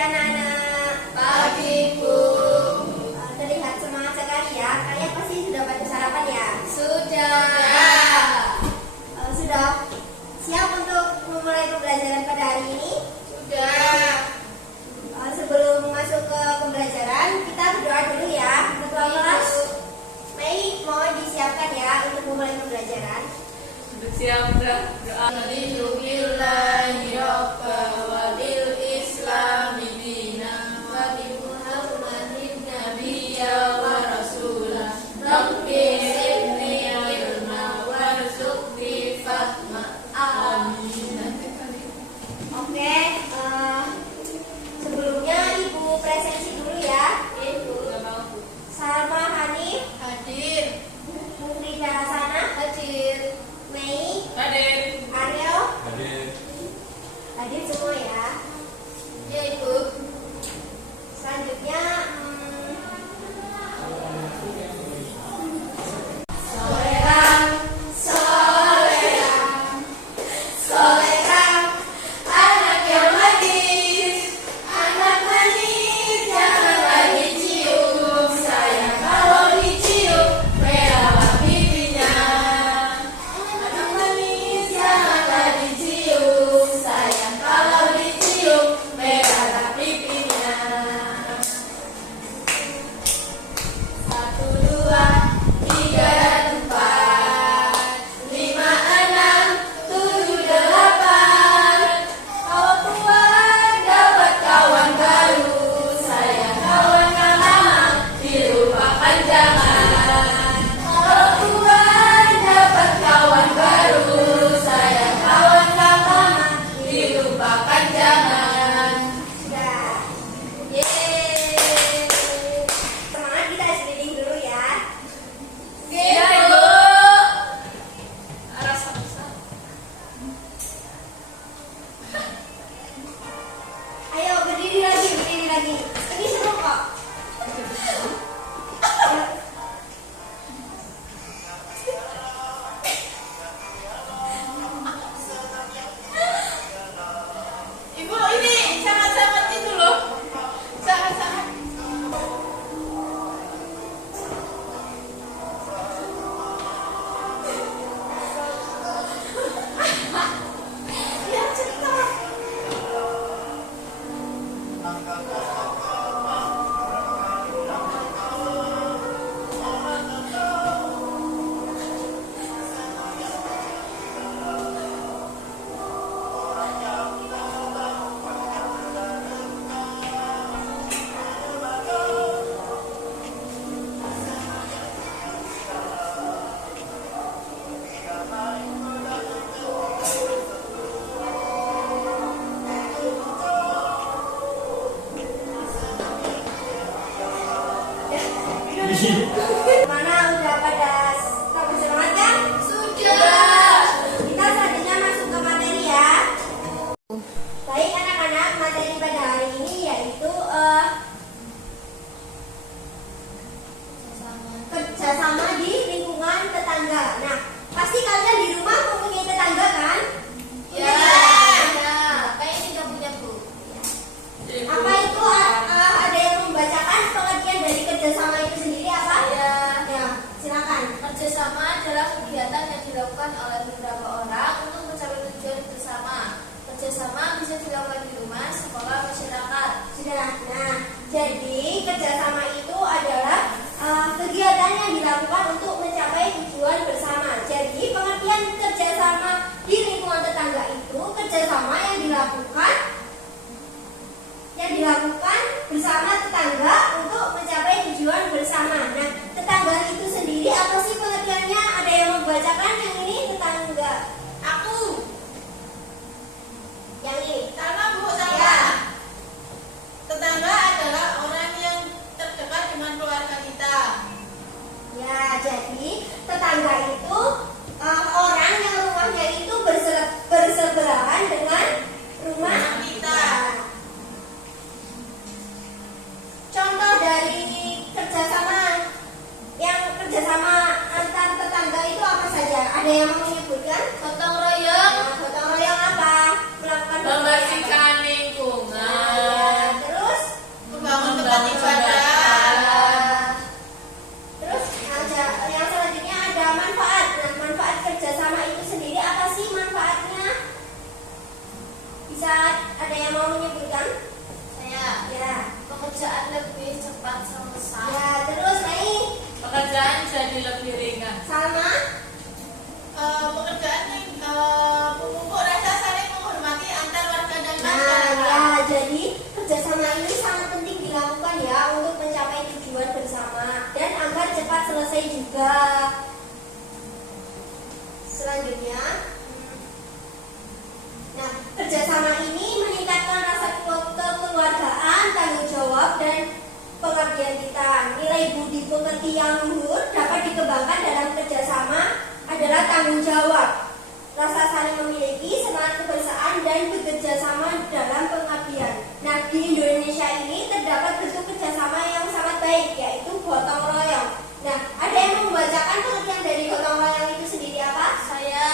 anak-anak. Pagi, Bu. Terlihat semangat sekali ya. Kalian pasti sudah pada sarapan ya? Sudah. Sudah siap untuk memulai pembelajaran pada hari ini? Sudah. Sebelum masuk ke pembelajaran, kita berdoa dulu ya. Ketua kelas, Mei, mohon disiapkan ya untuk memulai pembelajaran. Siap, doa. Alhamdulillahi Rabbil walil Islami dina wa bi Muhammadin nabiyya wa rasulah. Rabbi zidni ilma warzuqni fahma. Amin. Oke, sebelumnya Ibu presensi dulu ya. Ibu. Salma Hanif, Hadir. Mufrida Hasanah, Hadir. Mei, Hadir. Ariel, Hadir. hadir semua ya. Ya, Ibu. Selanjutnya Solekan anak yang manis, anak manis janganlah dicium, sayang kalau dicium merah pipinya. Anak manis janganlah dicium, sayang kalau dicium merah pipinya. 1, 2, 3, 4, 5, 6, 7, 8. Kalau Tuhan dapat kawan baru, sayang kawan yang lama dilupakan jangan. Kalau Tuhan dapat kawan baru, sayang kawan yang lama dilupakan jangan. sudah. Yeay. Semangat, kita screening dulu ya. Ya, Ibu. Rasa-rasa. Ayo berdiri lagi, berdiri lagi. Ini seru kok. Ibu, ini sangat-sangat itu loh. Sangat-sangat. Ya, cepat. Mana udah pada kamu semangat kan? Sudah. Kita selanjutnya masuk ke materi ya. Baik anak-anak, materi pada hari ini yaitu kerjasama di lingkungan tetangga. Nah, pasti kalian di rumah mempunyai tetangga kan? Ya. Kayak ini nggak punya Bu. Apa itu ada yang membacakan pengertian dari kerjasama itu sendiri apa? Ya. Ya, silakan. Kerjasama adalah kegiatan yang dilakukan oleh beberapa orang untuk mencapai tujuan bersama. Kerjasama bisa dilakukan di Bisa ada yang mau menyebutkan? Saya Ya. pekerjaan lebih cepat selesai. Ya, terus Mei. Pekerjaan jadi lebih ringan. Salma. Pekerjaan yang memupuk rasa saling menghormati antar warga dan Nah, masyarakat. ya, jadi kerjasama ini sangat penting dilakukan ya untuk mencapai tujuan bersama dan agar cepat selesai juga. Selanjutnya, nah, kerjasama ini meningkatkan rasa kekeluargaan, tanggung jawab, dan pengabdian kita. Nilai budi pekerti yang luhur dapat dikembangkan dalam kerjasama adalah tanggung jawab, rasa saling memiliki, semangat kebersamaan, dan bekerja sama dalam pengabdian. Nah, di Indonesia ini terdapat bentuk kerjasama yang sangat baik, yaitu gotong royong. Nah, ada yang membacakan pengertian dari gotong royong itu sendiri apa? Saya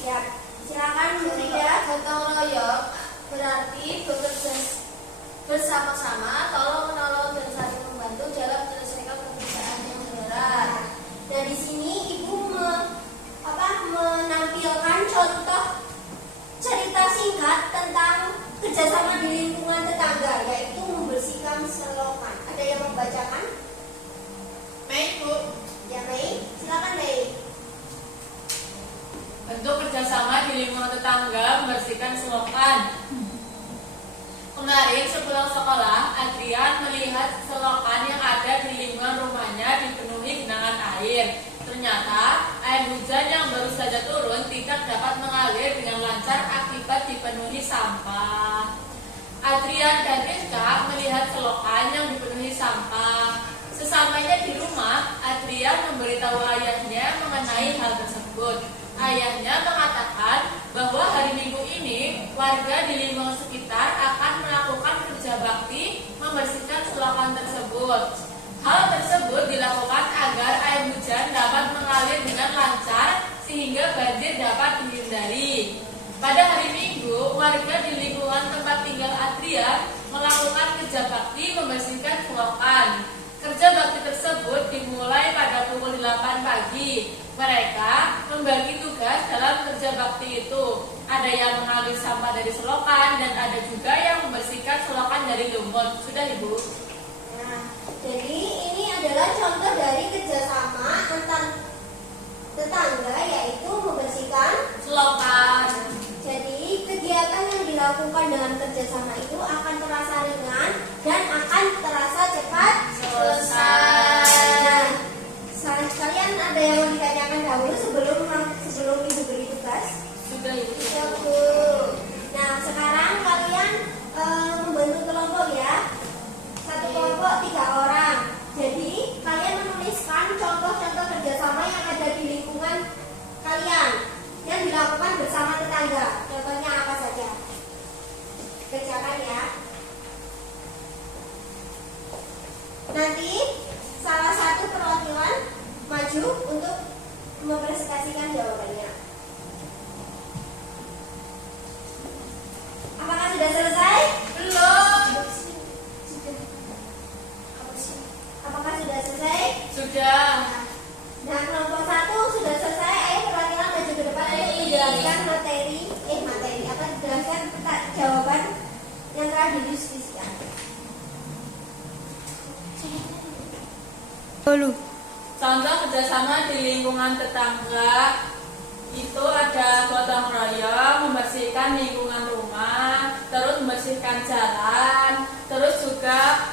Ya, silakan Bu Frida. gotong royong berarti bekerja bersama-sama, tolong menolong dan saling membantu dalam menyelesaikan pekerjaan yang berat. Nah, di sini Ibu menampilkan contoh cerita singkat tentang kerjasama di lingkungan tetangga, yaitu membersihkan selokan. Ada yang membacakan? Mei, Bu. Ya, Mei. Silakan, Mei. Bentuk kerjasama di lingkungan tetangga membersihkan selokan. Kemarin sepulang sekolah, Adrian melihat selokan yang ada di lingkungan rumahnya dipenuhi genangan air. Ternyata air hujan yang baru saja turun tidak dapat mengalir dengan lancar akibat dipenuhi sampah. Adrian dan Rizka melihat selokan yang dipenuhi sampah. Sesampainya di rumah, Adrian memberitahu ayahnya mengenai hal tersebut. Ayahnya mengatakan bahwa hari Minggu ini warga di lingkungan sekitar akan melakukan kerja bakti membersihkan selokan tersebut. Hal tersebut dilakukan agar air hujan dapat mengalir dengan lancar sehingga banjir dapat dihindari. Pada hari Minggu, warga di lingkungan tempat tinggal Adrian melakukan kerja bakti membersihkan selokan. Kerja bakti tersebut dimulai pada pukul 8 pagi. Mereka membagi tugas dalam kerja bakti itu. Ada yang mengambil sampah dari selokan dan ada juga yang membersihkan selokan dari lumut. Sudah, Ibu? Nah, jadi ini adalah contoh dari kerjasama antar tetangga, yaitu membersihkan Selokan. Jadi kegiatan yang dilakukan dengan kerjasama itu akan terasa ringan dan akan terasa cepat selesai. Nah, kalian ada yang mau ditanyakan dahulu sebelum Ibu beri tugas? Sudah, Ibu. Ya, Bu. Nah, sekarang kalian membentuk kelompok ya. Satu kelompok 3 orang. Jadi kalian menuliskan contoh-contoh kerjasama yang ada di lingkungan kalian yang dilakukan bersama tetangga. Contohnya apa saja? Kerjakan ya. Nanti salah satu perwakilan maju untuk mempresentasikan jawabannya. Apakah sudah selesai? Belum. Apakah sudah selesai? Sudah. Nah, kelompok 1 sudah selesai. Ayo perwakilan maju ke depan untuk menjelaskan jelaskan jawaban yang telah didiskusikan. Contoh kerjasama di lingkungan tetangga itu ada gotong royong, membersihkan lingkungan rumah, terus membersihkan jalan, terus juga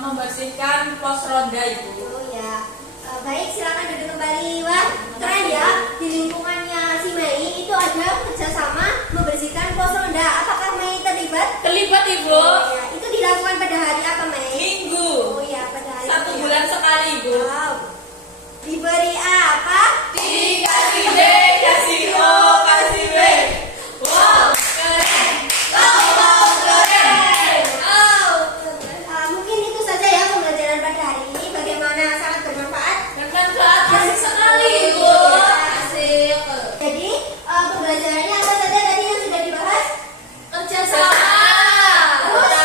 membersihkan pos ronda, Ibu. Oh ya. Baik, silakan duduk kembali. Wah, keren ya. Di lingkungannya si Mei itu ada kerjasama membersihkan pos ronda. Apakah Mei terlibat? Terlibat, Ibu. Oh, ya. Itu dilakukan pada hari apa, Mei? Minggu. Oh ya, pada hari 1 Minggu. bulan sekali, Ibu. Wow. Diberi apa? Dikasih B, kasih O, kasih B. Wow, keren. Wow, keren. Oh, mungkin itu saja ya pembelajaran pada hari ini. Bagaimana, sangat bermanfaat? Bermanfaat asik sekali, Ibu. Asik. Jadi pembelajarannya apa saja tadi yang sudah dibahas? Kerjasama. Terus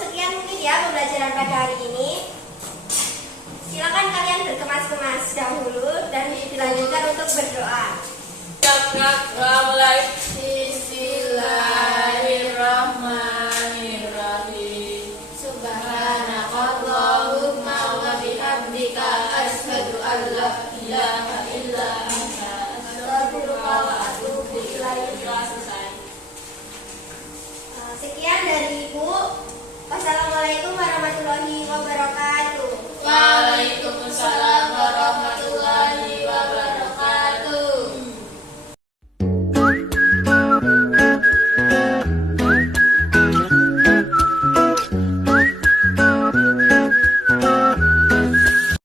sekian mungkin ya pembelajaran pada hari ini. Silakan kalian berkemas-kemas dahulu dan dilanjutkan untuk berdoa. Mulai. Bismillahirrahmanirrahim. Subhanakallahumma wa bihamdika asyhadu an la ilaha illa anta astaghfiruka wa atubu ilaik. Selesai. Sekian dari Ibu. Wassalamualaikum warahmatullahi wabarakatuh. Waalaikumsalam.